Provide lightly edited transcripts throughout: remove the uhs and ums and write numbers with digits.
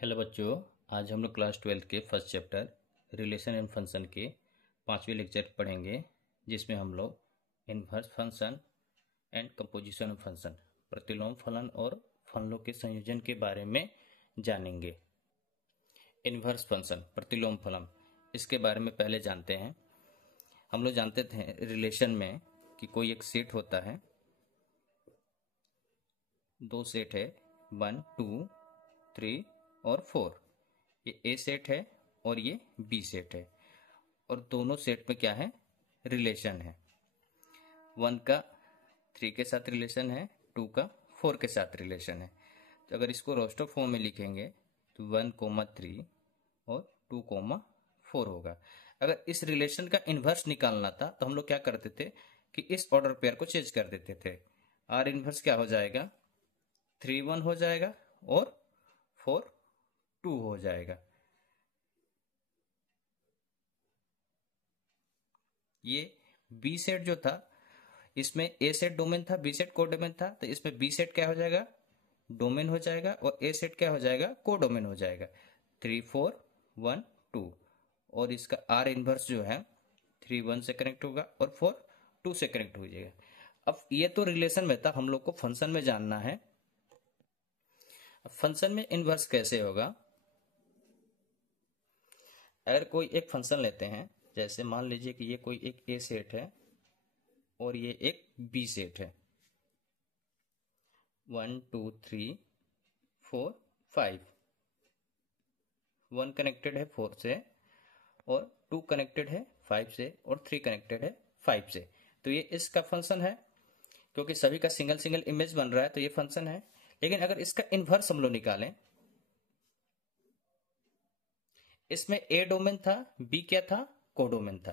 Hello बच्चों। आज हम लोग क्लास 12 के first chapter relation and function के 5वें लेक्चर पढ़ेंगे, जिसमें हम लोग inverse function and composition of function, प्रतिलोम फलन और फलनों के संयोजन के बारे में जानेंगे। इनवर्स फंक्शन, प्रतिलोम फलन, इसके बारे में पहले जानते हैं। हम लोग जानते थे रिलेशन में कि कोई एक सेट होता है, दो सेट है 1 2 3 और 4। ये ए सेट है और ये बी सेट है, और दोनों सेट में क्या है, रिलेशन है। 1 का 3 के साथ रिलेशन है, 2 का 4 के साथ रिलेशन है। तो अगर इसको रोस्टर फॉर्म में लिखेंगे तो 1,3 और 2,4 होगा। अगर इस रिलेशन का इन्वर्स निकालना था तो हम लोग क्या करते थे कि इस ऑर्डर पेयर को चेंज कर देते थे। आर इन्वर्स क्या हो जाएगा, 3 1 हो जाएगा और 4 2 हो जाएगा। ये बी सेट जो था, इसमें ए सेट डोमेन था, बी सेट कोडोमेन था, तो इसमें बी सेट क्या हो जाएगा, डोमेन हो जाएगा, और ए सेट क्या हो जाएगा, कोडोमेन हो जाएगा। 3 4 1 2, और इसका आर इनवर्स जो है 3 1 से कनेक्ट होगा और 4 2 से कनेक्ट हो जाएगा। अब ये तो रिलेशन में था, हम लोग को फंक्शन में जानना है। अब फंक्शन में इनवर्स कैसे होगा। अगर कोई एक फंक्शन लेते हैं, जैसे मान लीजिए कि ये कोई एक ए सेट है और ये एक बी सेट है, 1 2 3 4 5। 1 कनेक्टेड है 4 से, और 2 कनेक्टेड है 5 से, और 3 कनेक्टेड है 5 से। तो ये इसका फंक्शन है, क्योंकि सभी का सिंगल सिंगल इमेज बन रहा है, तो ये फंक्शन है। लेकिन अगर इसका इन्वर्स हम लोग निकालें, इसमें ए डोमेन था, बी क्या था, कोडोमेन था।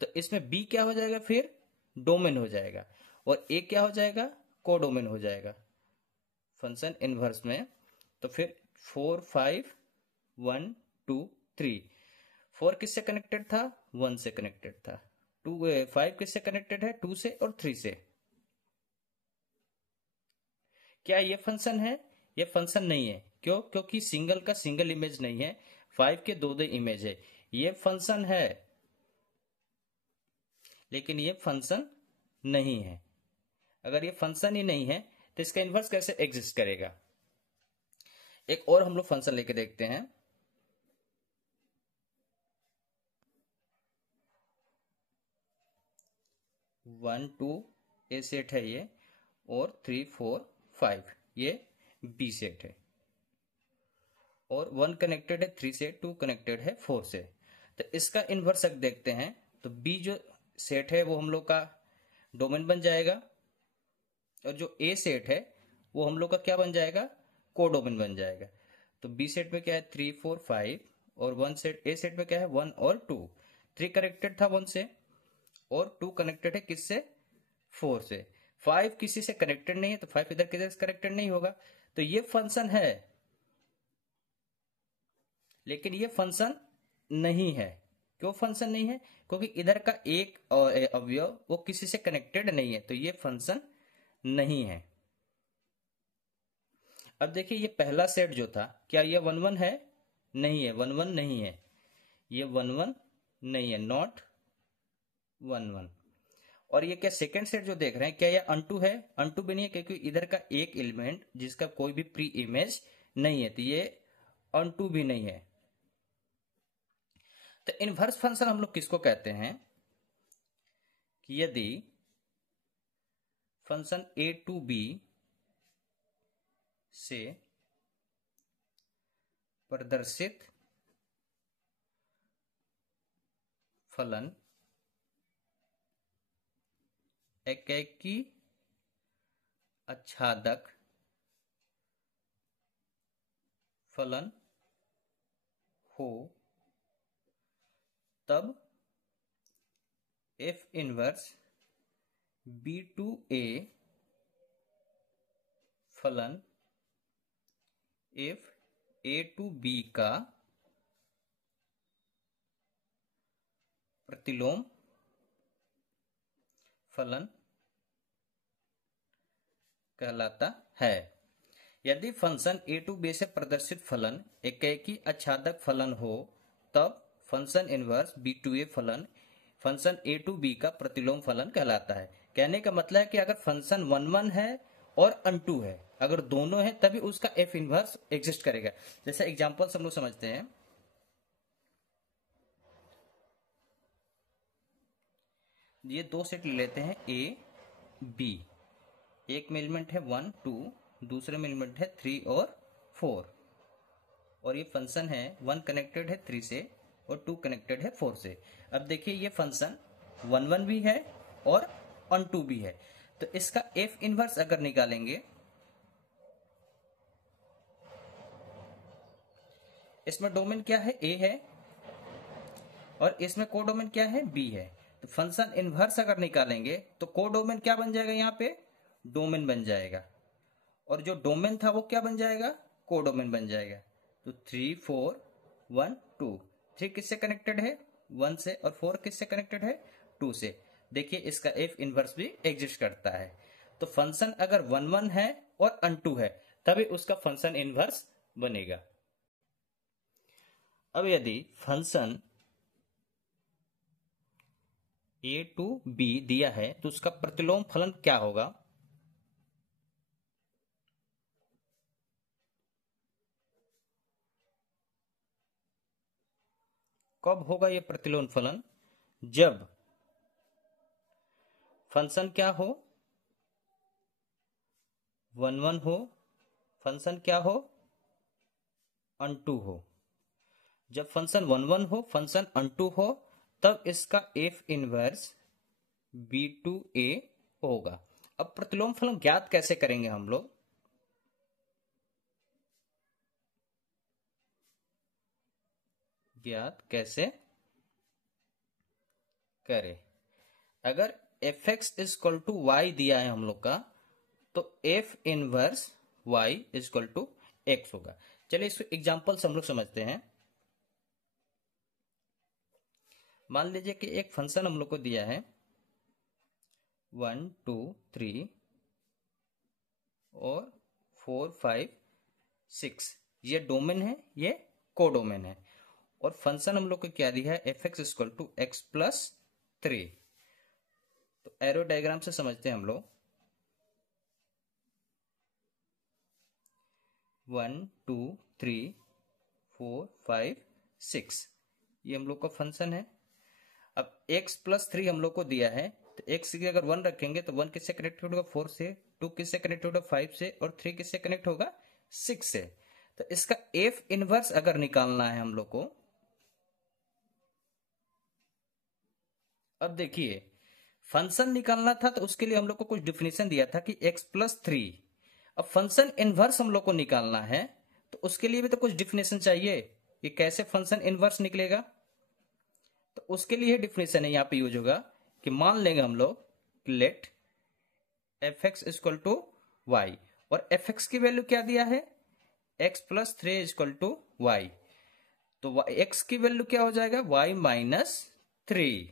तो इसमें बी क्या हो जाएगा, फिर डोमेन हो जाएगा, और ए क्या हो जाएगा, कोडोमेन हो जाएगा फंक्शन इनवर्स में। तो फिर 4 5 1 2 3, 4 किससे कनेक्टेड था, 1 से कनेक्टेड था। 2 5 किससे कनेक्टेड है, 2 से और 3 से। क्या ये फंक्शन है, ये फंक्शन नहीं है। क्यों, क्योंकि सिंगल का सिंगल इमेज नहीं है, 5 के दो दो इमेज है। ये फंक्शन है लेकिन ये फंक्शन नहीं है। अगर ये फंक्शन ही नहीं है तो इसका इन्वर्स कैसे एग्जिस्ट करेगा। एक और हम लोग फंक्शन लेके देखते हैं। 1 2 ए सेट है ये, और 3 4 5 ये बी सेट है, और 1 कनेक्टेड है 3 से, 2 कनेक्टेड है 4 से। तो इसका इन्वर्स अगर देखते हैं तो बी जो सेट है वो हम लोग का डोमेन बन जाएगा, और जो ए सेट है वो हम लोग का क्या बन जाएगा, कोडोमेन बन जाएगा। तो बी सेट में क्या है, 3 4 5, और वन सेट ए सेट में क्या है, 1 और 2। 3 कनेक्टेड था 1 से, और 2 कनेक्टेड है किससे, 4 से। 5 किसी से कनेक्टेड नहीं है, तो 5 इधर किधर से कनेक्टेड नहीं होगा। तो ये फंक्शन है, लेकिन ये फंक्शन नहीं है। क्यों फंक्शन नहीं है, क्योंकि इधर का एक अवयव वो किसी से कनेक्टेड नहीं है, तो ये फंक्शन नहीं है। अब देखिए, ये पहला सेट जो था, क्या ये 1 1 है, नहीं है, 1 1 नहीं है, ये 1 1 नहीं है, नॉट 1 1। और ये क्या सेकंड सेट जो देख रहे हैं, क्या ये अनटू है, अनटू भी नहीं है, क्योंकि इधर का एक एलिमेंट जिसका कोई भी प्री इमेज नहीं है, तो ये अनटू भी नहीं है। तो इनवर्स फंक्शन हम लोग किसको कहते हैं, कि यदि फंक्शन ए टू बी से प्रदर्शित फलन एकैकी आच्छादक फलन हो, तब एफ इनवर्स बी टू ए फलन एफ ए टू बी का प्रतिलोम फलन कहलाता है। यदि फंक्शन ए टू बी से प्रदर्शित फलन एकेकी आच्छादक फलन हो तब फंक्शन इनवर्स बी टू ए फलन फंक्शन ए टू बी का प्रतिलोम फलन कहलाता है। कहने का मतलब है कि अगर फंक्शन वन वन है और अनटू है, अगर दोनों है तभी उसका एफ इनवर्स एग्जिस्ट करेगा। जैसे एग्जांपल हम लोग समझते हैं, ये दो सेट ले लेते हैं ए बी, एक में एलिमेंट है 1 2, दूसरे में एलिमेंट है 3 और 4, और ये फंक्शन है 1 कनेक्टेड है 3 से और 2 कनेक्टेड है 4 से। अब देखिए ये फंक्शन 1 1 भी है और ऑन 2 भी है, तो इसका एफ इनवर्स अगर निकालेंगे, इसमें डोमेन क्या है ए है और इसमें कोडोमेन क्या है बी है। तो फंक्शन इनवर्स अगर निकालेंगे तो कोडोमेन क्या बन जाएगा, यहाँ पे डोमेन बन जाएगा, और जो डोमेन था वो क्या बन जाएगा, कोडोमेन बन जाएगा। तो 3 4 1 2, 3 किससे कनेक्टेड है 1 से और 4 किससे कनेक्टेड है 2 से। देखिए इसका एफ इनवर्स भी एग्जिस्ट करता है। तो फंक्शन अगर 1 1 है और अनटू है तभी उसका फंक्शन इनवर्स बनेगा। अब यदि फंक्शन ए टू बी दिया है तो उसका प्रतिलोम फलन क्या होगा। कब होगा ये प्रतिलोम फलन, जब फंक्शन क्या हो 1 1 हो, फंक्शन क्या हो अनटू हो। जब फंक्शन 1 1 हो, फंक्शन अनटू हो, तब इसका एफ इनवर्स बी टू ए होगा। अब प्रतिलोम फलन ज्ञात कैसे करेंगे हम लोग, ज्ञात कैसे करें। अगर f x is equal to y दिया है हम लोग का, तो f inverse y is equal to x होगा। चलिए इस एग्जांपल से हम लोग समझते हैं। मान लीजिए कि एक फंक्शन हम लोग को दिया है 1 2 3 और 4 5 6, ये डोमेन है, ये कोडोमेन है, और फंक्शन हम लोग को क्या दिया है f x equal to x plus 3। तो एरो डायग्राम से समझते हैं हम लोग, 1 2 3 4 5 6 ये हम लोग का फंक्शन है। अब x प्लस 3 हम लोग को दिया है, तो x की अगर 1 रखेंगे तो 1 किससे कनेक्ट होगा 4 से, 2 किससे कनेक्ट होगा 5 से, और 3 किससे कनेक्ट होगा 6 से। तो इसका एफ इनवर्स अगर निकालना है हम लोग को, अब देखिए फंक्शन निकालना था तो उसके लिए हम लोग को कुछ डिफिनेशन दिया था कि x प्लस 3। अब फंक्शन इनवर्स हम लोग को निकालना है तो उसके लिए भी तो कुछ डिफिनेशन चाहिए कि कैसे फंक्शन इनवर्स निकलेगा। तो उसके लिए डिफिनेशन है यहाँ पे यूज होगा कि मान लेंगे हम लोग let f x equal to y, और एफ एक्स की वैल्यू क्या दिया है x plus 3 equal to y. तो एक्स की वैल्यू क्या हो जाएगा वाई माइनस 3,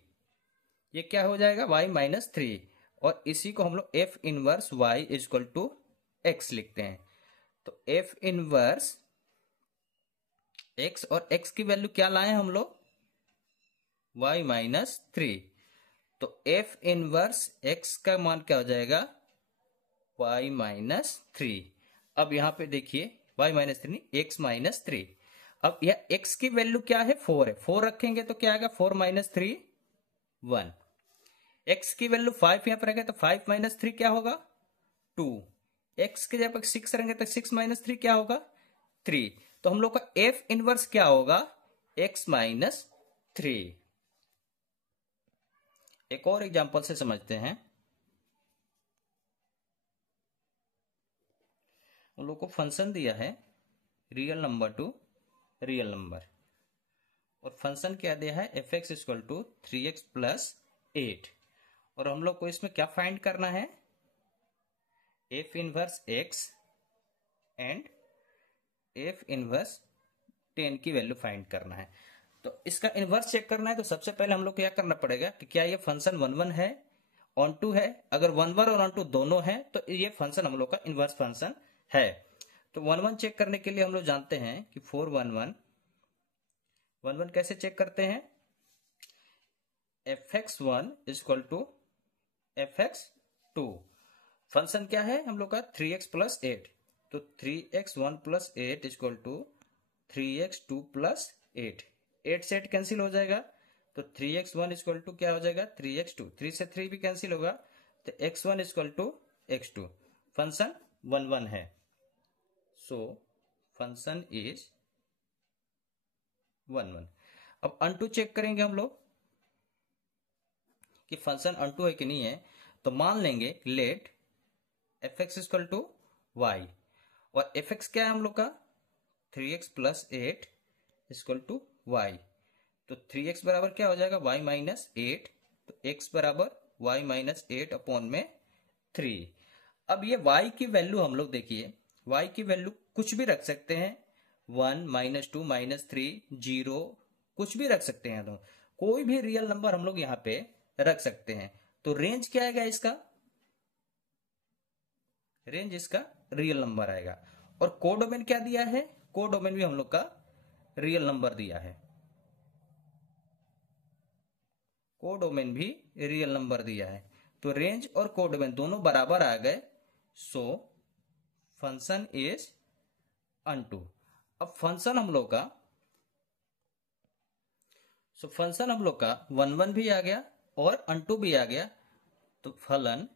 ये क्या हो जाएगा वाई माइनस 3, और इसी को हम लोग f inverse y equal to x लिखते हैं। तो एफ इनवर्स एक्स, और एक्स की वैल्यू क्या लाए हम लोग y माइनस 3, तो एफ इनवर्स x का मान क्या हो जाएगा y माइनस 3। अब यहां पे देखिए y माइनस 3 x माइनस 3। अब यह x की वैल्यू क्या है 4 है, 4 रखेंगे तो क्या आएगा 4 माइनस 3 1। x की वैल्यू 5 यहां पर रहेगा तो 5 माइनस 3 क्या होगा 2। x की जगह 6 रहेंगे तो 6 माइनस 3 क्या होगा 3। तो हम लोग का एफ इनवर्स क्या होगा x माइनस 3। एक और एग्जांपल से समझते हैं। उन लोग को फंक्शन दिया है real number to real number, और फंक्शन क्या दिया है f x equal to 3x plus 8, और हम लोग को इसमें क्या फाइंड करना है F inverse x and F inverse 10 की वैल्यू फाइंड करना है। तो इसका इनवर्स चेक करना है तो सबसे पहले हम लोग क्या करना पड़ेगा कि क्या ये फंक्शन 1 1 है ऑन टू है। अगर 1 1 और ऑन टू दोनों है तो ये फंक्शन हम लोग का इनवर्स फंक्शन है। तो 1 1 चेक करने के लिए हम लोग जानते हैं कि 4 1 1 1 1 कैसे चेक करते हैं, fx1 equal to fx2। Function क्या है हम लोग का 3x प्लस 8, तो 3x1 plus 8 equal to 3x2 plus 8। 8 से 8 कैंसिल हो जाएगा, तो 3x1 इक्वल टू क्या हो जाएगा 3x2, 3 से 3 भी कैंसिल होगा, तो x1 equal to x2। Function 1 1 है, सो फंक्शन इज 1 1। अब अनटू चेक करेंगे हम लोग कि फंक्शन अनटू है कि नहीं है। तो मान लेंगे let fx equal to y, और fx क्या है हम लोग का 3x plus 8 equal to y. तो 3x बराबर क्या हो जाएगा y माइनस 8, तो x बराबर y माइनस 8 अपॉन में 3। अब ये y की वैल्यू हम लोग देखिए, y की वैल्यू कुछ भी रख सकते हैं, 1 माइनस 2 माइनस 3 0 कुछ भी रख सकते हैं। तो कोई भी रियल नंबर हम लोग यहाँ पे रख सकते हैं। तो रेंज क्या आएगा इसका, रेंज इसका रियल नंबर आएगा। और कोडोमेन क्या दिया है, कोडोमेन भी हम लोग का रियल नंबर दिया है, कोडोमेन भी रियल नंबर दिया है। तो रेंज और कोडोमेन दोनों बराबर आ गए, सो फंक्शन इज अनटू। अब फंक्शन हम लोग का, सो फंक्शन हम लोग का 1 1 भी आ गया और अनटू भी आ गया। तो फलन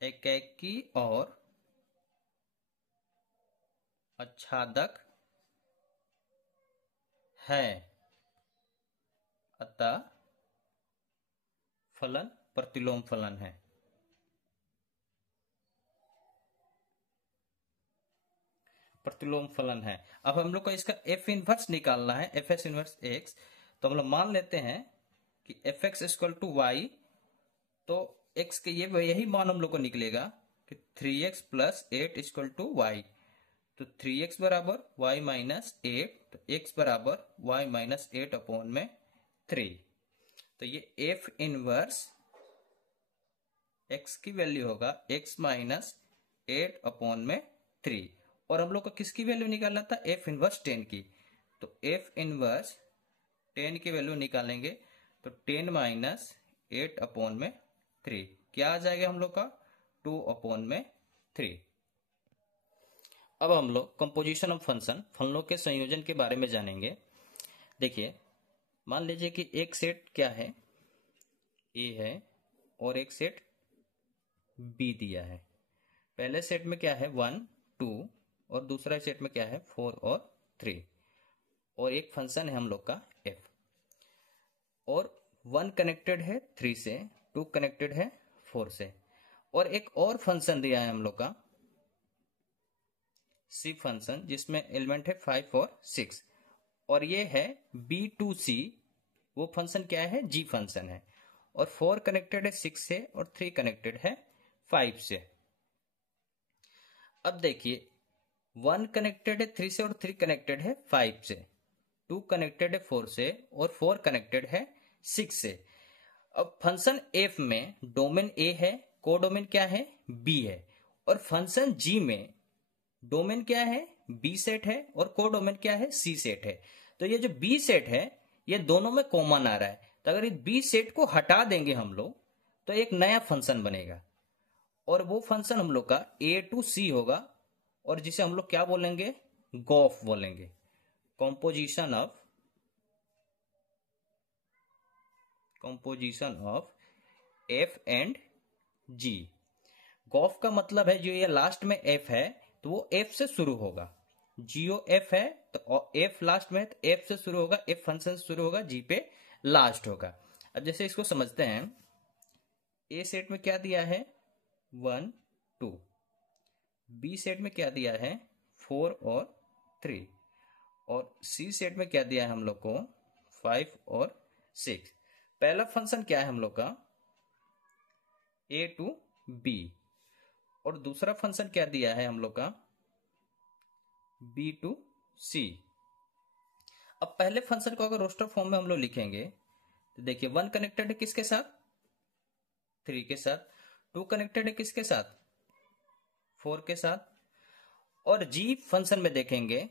एकेकी और आच्छादक है, अतः फलन प्रतिलोम फलन है। प्रतिलोम फलन है। अब हम लोग को इसका एफ इनवर्स निकालना है, एफ एस इनवर्स एक्स। तो हम लोग मान लेते हैं कि f x equal to y, तो एक्स के ये यही मान हम लोग को निकलेगा कि 3x plus 8 equal to y. तो 3x बराबर y माइनस 8, तो x बराबर y माइनस 8 अपॉन में 3। तो ये एफ इनवर्स x की वैल्यू होगा x माइनस 8 अपॉन में 3। और हम लोग को किसकी वैल्यू निकालना था, एफ इनवर्स 10 की। तो एफ इनवर्स 10 की वैल्यू निकालेंगे, तो 10 माइनस 8 अपॉन में 3 क्या आ जाएगा हम लोग का 2 अपॉन में 3। अब हम लोग कंपोजिशन ऑफ फंक्शन, फलनों के संयोजन के बारे में जानेंगे। देखिए मान लीजिए कि एक सेट क्या है, ए है और एक सेट बी दिया है। पहले सेट में क्या है 1 2 और दूसरा सेट में क्या है 4 और 3, और एक फंक्शन है हम लोग का f। और 1 कनेक्टेड है 3 से, 2 कनेक्टेड है 4 से, और एक और फंक्शन दिया है हम लोग का c फंक्शन, जिसमें एलिमेंट है 5 और 6, और ये है b2c, वो फंक्शन क्या है g फंक्शन है। और 4 कनेक्टेड है 6 से और 3 कनेक्टेड है 5 से। अब देखिए 1 कनेक्टेड है 3 से और 3 कनेक्टेड है 5 से, 2 कनेक्टेड है 4 से और 4 कनेक्टेड है 6 से। अब फंक्शन f में डोमेन a है, कोडोमेन क्या है b है, और फंक्शन g में डोमेन क्या है b सेट है और कोडोमेन क्या है c सेट है। तो ये जो b सेट है ये दोनों में कॉमन आ रहा है, तो अगर इस b सेट को हटा देंगे हम लोग तो एक नया फंक्शन बनेगा, और वो फंक्शन हम लोग का a टू c होगा, और जिसे हम लोग क्या बोलेंगे गॉफ बोलेंगे, composition of f and g। गॉफ का मतलब है जो ये लास्ट में f है तो वो f से शुरू होगा, जीओ f है तो f लास्ट में, तो f से शुरू होगा, f फंक्शन से शुरू होगा, g पे लास्ट होगा। अब जैसे इसको समझते हैं, a सेट में क्या दिया है 1 2, बी सेट में क्या दिया है 4 और 3, और सी सेट में क्या दिया है हम लोग को 5 और 6। पहला फंक्शन क्या है हम लोग का ए टू बी, और दूसरा फंक्शन क्या दिया है हम लोग का बी टू सी। अब पहले फंक्शन को अगर रोस्टर फॉर्म में हम लोग लिखेंगे तो देखिए 1 कनेक्टेड है किसके साथ 3 के साथ, 2 कनेक्टेड है किसके साथ 4 के साथ, और जी फंक्शन में देखेंगे,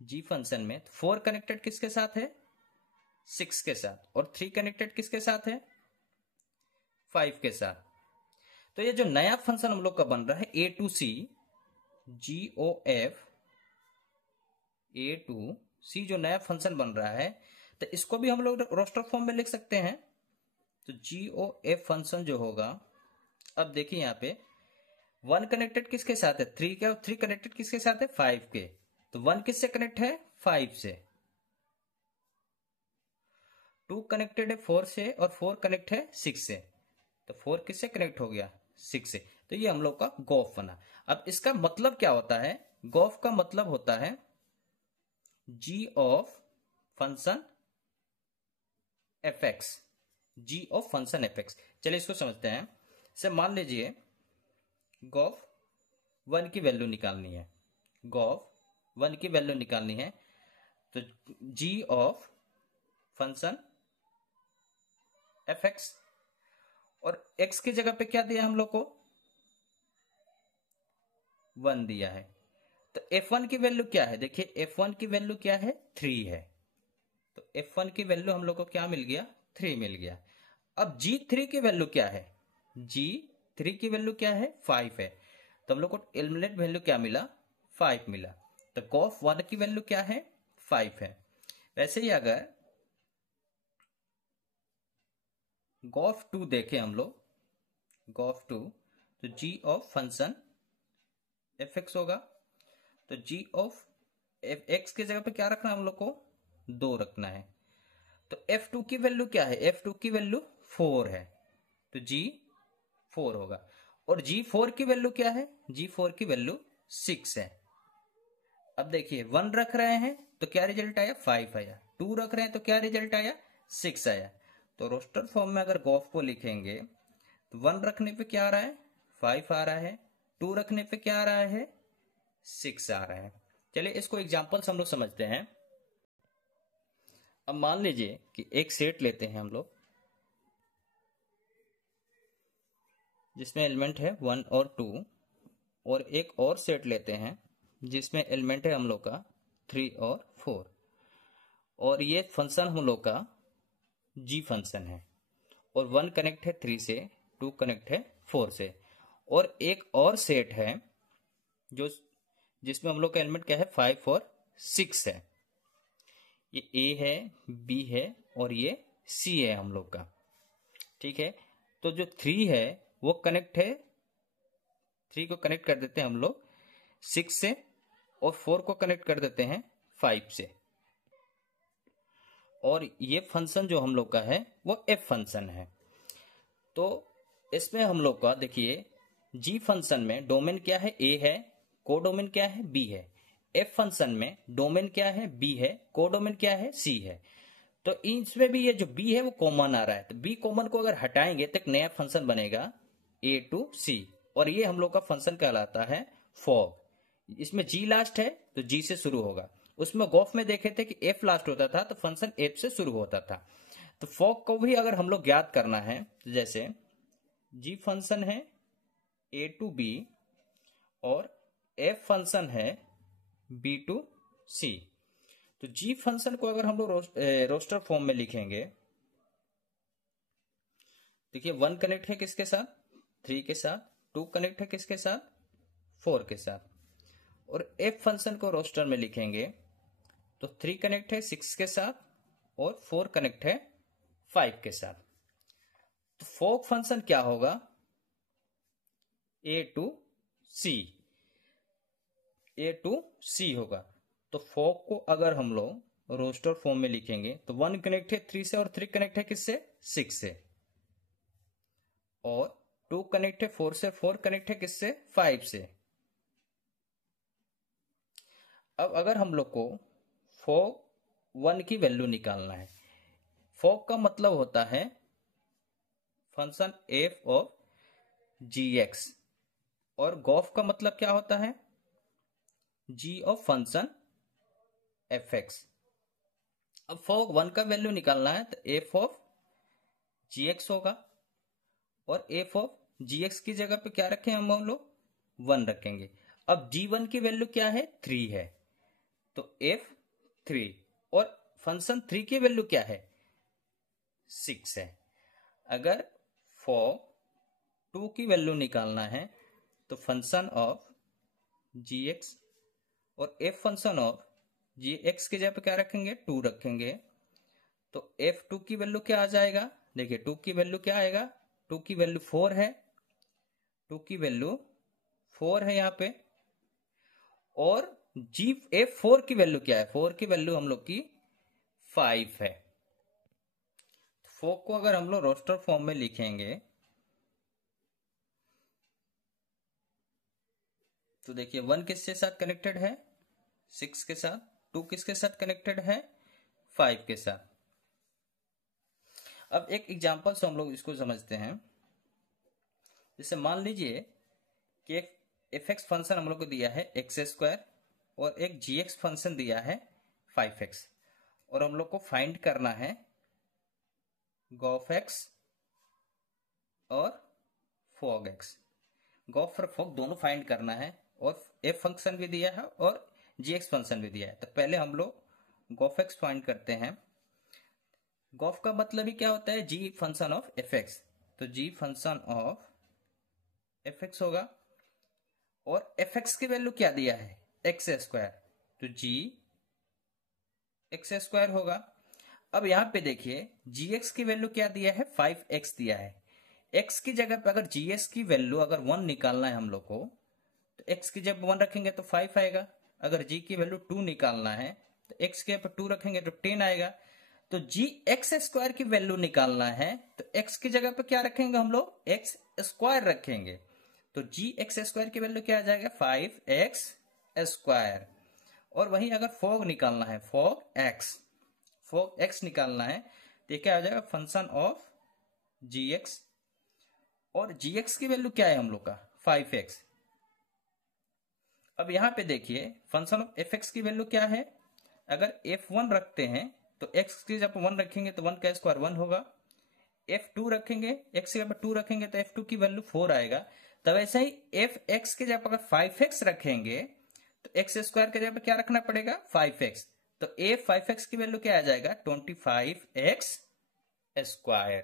जी फंक्शन में 4 कनेक्टेड किसके साथ है, 6 के साथ, और 3 कनेक्टेड किसके साथ है, 5 के साथ। तो ये जो नया फंक्शन हम लोग का बन रहा है A to C, GOF A to C, जो नया फंक्शन बन रहा है, तो इसको भी हम लोग रोस्टर फॉर्म में लिख सकते हैं। तो GOF फंक्शन जो होगा, अब देखिए यहाँ पे 1 कनेक्टेड किसके साथ है, 3 के, और 3 कनेक्टेड किसके साथ है, 5 के। तो 1 किससे कनेक्ट है, 5 से। 2 कनेक्टेड है 4 से, और 4 कनेक्ट है 6 से। तो 4 किससे कनेक्ट हो गया, 6 से। तो ये हम लोग का गॉफ बना। अब इसका मतलब क्या होता है, गॉफ का मतलब होता है जी of function fx, G of function fx। चलिए इसको समझते हैं। से मान लीजिए गॉफ 1 की वैल्यू निकालनी है, गॉफ 1 की वैल्यू निकालनी है, तो जी ऑफ फंक्शन fx, और x की जगह पे क्या दिया हम लोग को, 1 दिया है। तो f1 की वैल्यू क्या है, देखिए f1 की वैल्यू क्या है, 3 है। तो f1 की वैल्यू हम लोग को क्या मिल गया, 3 मिल गया। अब g3 की वैल्यू क्या है, g3 की वैल्यू क्या है, 5 है। तो हम लोग को एलिमिनेट वैल्यू क्या मिला, 5 मिला। तो गॉफ 1 की वैल्यू क्या है, 5 है। वैसे ही अगर गॉफ 2 देखें हम लोग, गॉफ 2, तो जी ऑफ फंक्शन fx होगा। तो जी ऑफ x की जगह पे क्या रखना है हम लोग को, 2 रखना है। तो f2 की वैल्यू क्या है, f2 की वैल्यू 4 है, तो g 4 होगा। और g4 की वैल्यू क्या है, g4 की वैल्यू 6 है। अब देखिए 1 रख रहे हैं तो क्या रिजल्ट आया, 5 आया। 2 रख रहे हैं तो क्या रिजल्ट आया, 6 आया। तो रोस्टर फॉर्म में अगर गॉफ को लिखेंगे तो 1 रखने पे क्या आ रहा है, 5 आ रहा है। 2 रखने पे क्या आ रहा है, 6 आ रहा है। चलिए इसको एग्जांपल से हम लोग समझते हैं। अब मान लीजिए कि एक सेट लेते हैं हम लोग जिसमें एलिमेंट है 1 और 2, और एक और सेट लेते हैं जिसमें एलिमेंट है हम लोग का 3 और 4, और ये फंक्शन हम लोग का जी फंक्शन है, और 1 कनेक्ट है 3 से, 2 कनेक्ट है 4 से, और एक और सेट है जो जिसमें हम लोग का एलिमेंट क्या है, 5 और 6 है। ये ए है, बी है, और ये सी है हम लोग का, ठीक है। तो जो 3 है वो कनेक्ट है, 3 को कनेक्ट कर देते हैं हम लोग 6 से, और 4 को कनेक्ट कर देते हैं 5 से। और ये फंक्शन जो हम लोग का है वो एफ फंक्शन है। तो इसमें हम लोग का देखिए जी फंक्शन में डोमेन क्या है, ए है, कोडोमेन क्या है, बी है। एफ फंक्शन में डोमेन क्या है, बी है, कोडोमेन क्या है, सी है। तो इसमें भी ये जो बी है वो कॉमन आ रहा है, तो बी कॉमन को अगर हटाएंगे तो एक नया फंक्शन बनेगा ए टू सी, और ये हम लोग का फंक्शन कहलाता है फॉग। इसमें जी लास्ट है तो जी से शुरू होगा। उसमें गॉफ में देखे थे कि एफ लास्ट होता था तो फंक्शन एफ से शुरू होता था। तो फॉग को भी अगर हम लोग ज्ञात करना है, तो जैसे जी फंक्शन है ए टू बी, और एफ फंक्शन है बी टू सी। तो जी फंक्शन को अगर हम लोग रोस्टर फॉर्म में लिखेंगे, देखिए 1 कनेक्ट है किसके साथ, 3 के साथ। 2 कनेक्ट है किसके साथ, 4 के साथ। और एफ फंक्शन को रोस्टर में लिखेंगे तो 3 कनेक्ट है 6 के साथ, और 4 कनेक्ट है 5 के साथ। तो फोक फंक्शन क्या होगा, ए टू सी, ए टू सी होगा। तो फोक को अगर हम लोग रोस्टर फॉर्म में लिखेंगे तो 1 कनेक्ट है 3 से, और 3 कनेक्ट है किससे, 6 से, और 2 कनेक्ट है 4 से, 4 कनेक्ट है किससे, 5 से। अब अगर हम लोग को फोक 1 की वैल्यू निकालना है, फोक का मतलब होता है function f of g x, और गॉफ का मतलब क्या होता है, जी ऑफ फंक्शन एफ एक्स। अब फोक 1 का वैल्यू निकालना है तो एफ ऑफ जी एक्स होगा, और एफ ऑफ जी एक्स की जगह पे क्या रखे हम लोग, 1 रखेंगे। अब G1 की वैल्यू क्या है, 3 है, तो F3, और फंक्शन 3 की वैल्यू क्या है, 6 है। अगर फॉग 2 की वैल्यू निकालना है तो फंक्शन ऑफ gx और f फंक्शन ऑफ gx की जगह पे क्या रखेंगे, 2 रखेंगे, तो f2 की वैल्यू क्या आ जाएगा, देखिए 2 की वैल्यू क्या आएगा, 2 की वैल्यू 4 है, 2 की वैल्यू 4 है यहाँ पे, और f4 की वैल्यू क्या है, 4 की वैल्यू हम लोग की 5 है। फोक को अगर हम लोग रोस्टर फॉर्म में लिखेंगे तो देखिए 1 किसके साथ कनेक्टेड है, 6 के साथ, 2 किसके साथ कनेक्टेड है, 5 के साथ। अब एक एग्जांपल से हम लोग इसको समझते हैं। जैसे मान लीजिए कि एक fx फंक्शन हम लोग को दिया है x² और एक gx फंक्शन दिया है 5x, और हम लोग को फाइंड करना है gofx और fogx। गॉफ और फॉग दोनों फाइंड करना है, और f फंक्शन भी दिया है और gx फंक्शन भी दिया है। तो पहले हम लोग gofx फाइंड करते हैं। गॉफ का मतलब ही क्या होता है, g फंक्शन ऑफ fx, तो g फंक्शन ऑफ fx होगा, और fx की वैल्यू क्या दिया है, x², तो g x² होगा। अब यहां पे देखिए gx की वैल्यू क्या दिया है, 5x दिया है। x की जगह पे अगर gs की वैल्यू अगर 1 निकालना है हम लोग को, तो x की जगह 1 रखेंगे तो 5 आएगा। अगर g की वैल्यू 2 निकालना है तो x के ऊपर 2 रखेंगे तो 10 आएगा। तो gx² की वैल्यू निकालना है तो x की जगह पे क्या रखेंगे हम लोग, x² रखेंगे, तो gx² की वैल्यू क्या आ जाएगा, 5x²। और वहीं अगर फॉग निकालना है, फॉग x निकालना है तो ये क्या आ जाएगा, फंक्शन ऑफ gx, और gx की वैल्यू क्या है हम लोग का, 5x। अब यहां पे देखिए फंक्शन ऑफ fx की वैल्यू क्या है, अगर f1 रखते हैं तो x की जब 1 रखेंगे तो 1 का स्क्वायर 1 होगा, f2 रखेंगे, x की जब 2 रखेंगे तो f2 की वैल्यू 4 आएगा। तब ऐसे ही fx की जब अगर 5x रखेंगे तो x² की जगह क्या रखना पड़ेगा, 5x, तो 5x की वैल्यू क्या आ जाएगा, 25x²।